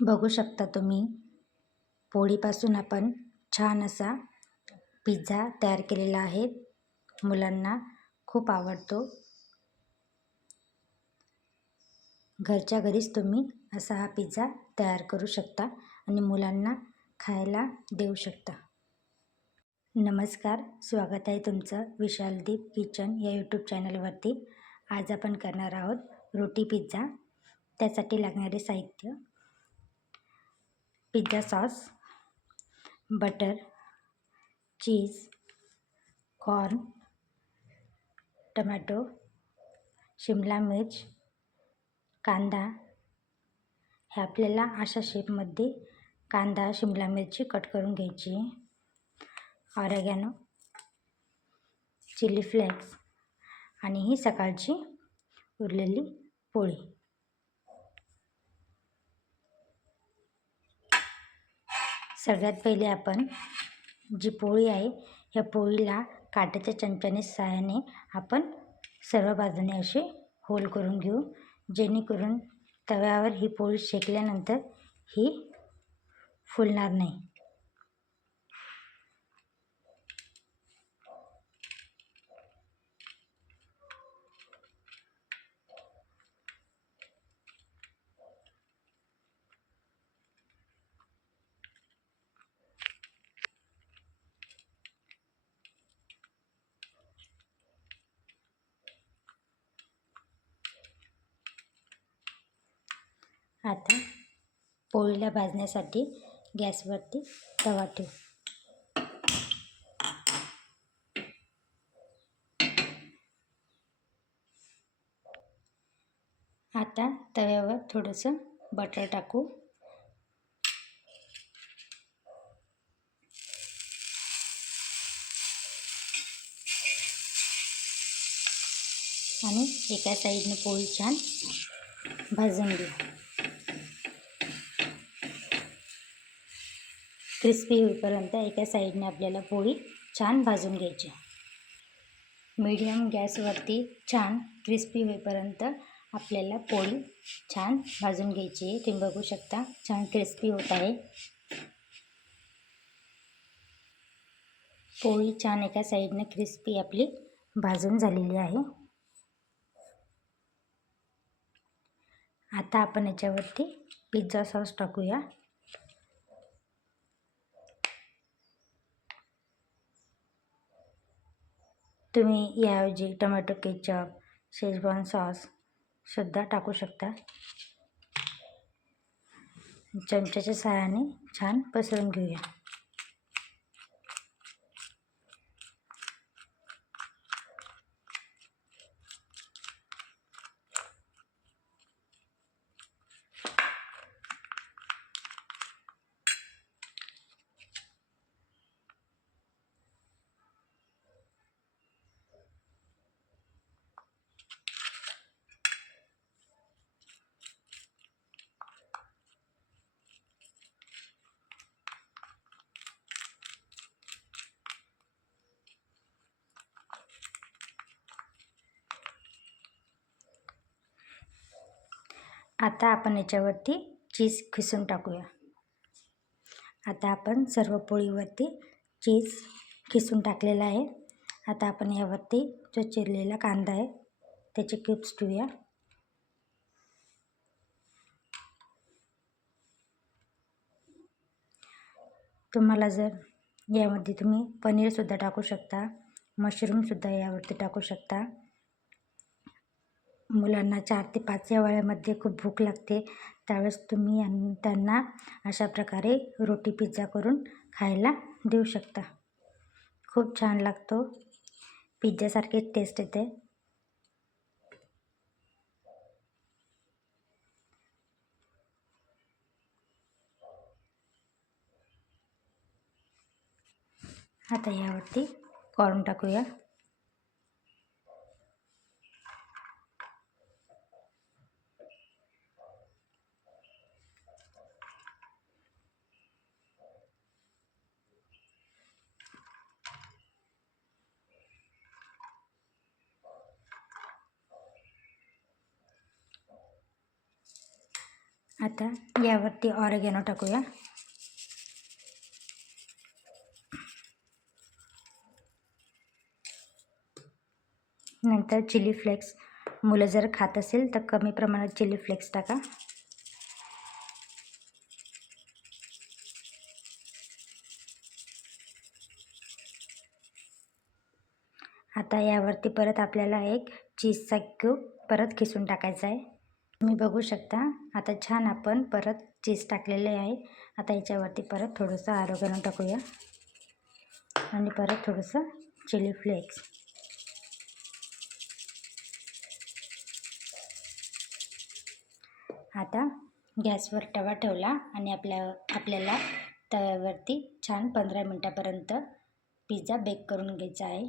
बघू शकता तुम्ही. पोळीपासून आपण छान असा पिझ्झा तयार केलेला आहे. मुलांना खूप आवडतो. घरच्या घरीच तुम्ही असा हा पिझ्झा तयार करू शकता आणि मुलांना खायला देऊ शकता. नमस्कार स्वागत आहे तुमचं विशालदीप किचन या यूट्यूब चॅनलवरती. आज आपण करणार आहोत रोटी पिझ्झा. त्यासाठी लागणारे साहित्य pizza sauce butter cheese corn tomato Shimla मिर्च कांदा. हे आपल्याला अशा शेपमध्ये कांदा शिमला मिरची कट करून घ्यायची. ऑरेगॅनो चिली फ्लेक्स आणि ही सकाळची उरलेली पोळी. सगळ्यात पहिले आपण जी पोळी आहे ह्या पोळीला काट्याच्या चमच्याने सहाय्याने आपण सर्व बाजूने असे होल करून घेऊ. जेणेकरून तव्यावर ही पोळी शेकल्यानंतर ही फुलणार नाही. आता पोळीला भाजण्यासाठी गॅसवरती तवा ठेवू. आता तव्यावर थोडंसं बटर टाकू. आणि एका साईडने पोळी छान भाजून घेऊ. क्रिस्पी होईपर्यंत एका साईडने आपल्याला पोळी छान भाजून घ्यायची मीडियम गॅसवरती छान क्रिस्पी होईपर्यंत आपल्याला पोळी छान भाजून घ्यायची आहे. तुम्ही बघू शकता छान क्रिस्पी होत आहे. पोळी छान एका साईडने क्रिस्पी आपली भाजून झालेली आहे. आता आपण याच्यावरती पिझ्झा सॉस टाकूया. तुम्ही याऐवजी टोमॅटो केचप शेजवान सॉस सुद्धा टाकू शकता. चमच्याच्या सहाय्याने छान पसरून घेऊया. आता आपण याच्यावरती चीज खिसून टाकूया. आता आपण सर्व पोळीवरती चीज खिसून टाकलेला आहे. आता आपण यावरती जो चिरलेला कांदा आहे त्याचे क्यूब्स ठेवूया. तुम्हाला जर यामध्ये तुम्ही पनीरसुद्धा टाकू शकता मशरूमसुद्धा यावरती टाकू शकता. मुलांना चार ते पाच या वेळेमध्ये खूप भूक लागते. त्यावेळेस तुम्ही त्यांना अशा प्रकारे रोटी पिझ्झा करून खायला देऊ शकता. खूप छान लागतो. पिझ्झासारखी टेस्ट येते. आता यावरती कॉर्न टाकूया. आता यावरती ऑरेगॅनो टाकूया. नंतर चिली फ्लेक्स. मुलं जर खात असेल तर कमी प्रमाणात चिली फ्लेक्स टाका. आता यावरती परत आपल्याला एक चीजचा क्यूब परत खिसून टाकायचा आहे. तुम्ही बघू शकता. आता छान आपण परत चीज टाकलेले आहे. आता याच्यावरती परत थोडंसं आरोग्यानं टाकूया. आणि परत थोडंसं चिली फ्लेक्स आता गॅसवर तवा ठेवला आणि आपल्या आपल्याला तव्यावरती छान पंधरा मिनटापर्यंत पिझ्झा बेक करून घ्यायचा आहे.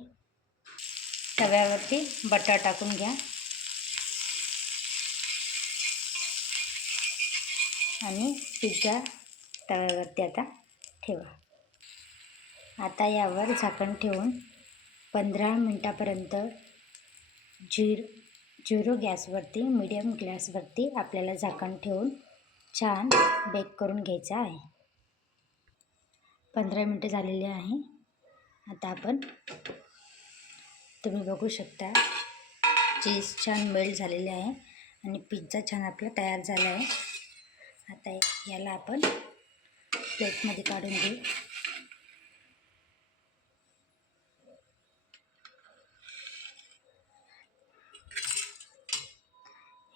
तव्यावरती बटर टाकून घ्या. आणि पिझ्झा तव्यावरती आता ठेवा. आता यावर झाकण ठेवून पंधरा मिनटापर्यंत जीर झिरो गॅसवरती मीडियम गॅसवरती आपल्याला झाकण ठेवून छान बेक करून घ्यायचं आहे. पंधरा मिनटं झालेली आहे. आता आपण तुम्ही बघू शकता चीज छान मेल्ट झालेले आहे आणि पिझ्झा छान आपला तयार झाला आहे. आता याला आपण प्लेटमध्ये काढून घेऊ.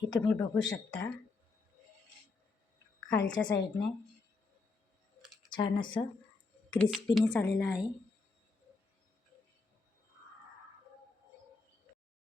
हे तुम्ही बघू शकता. खालच्या साईडने छान असं क्रिस्पीने चाललेलं आहे.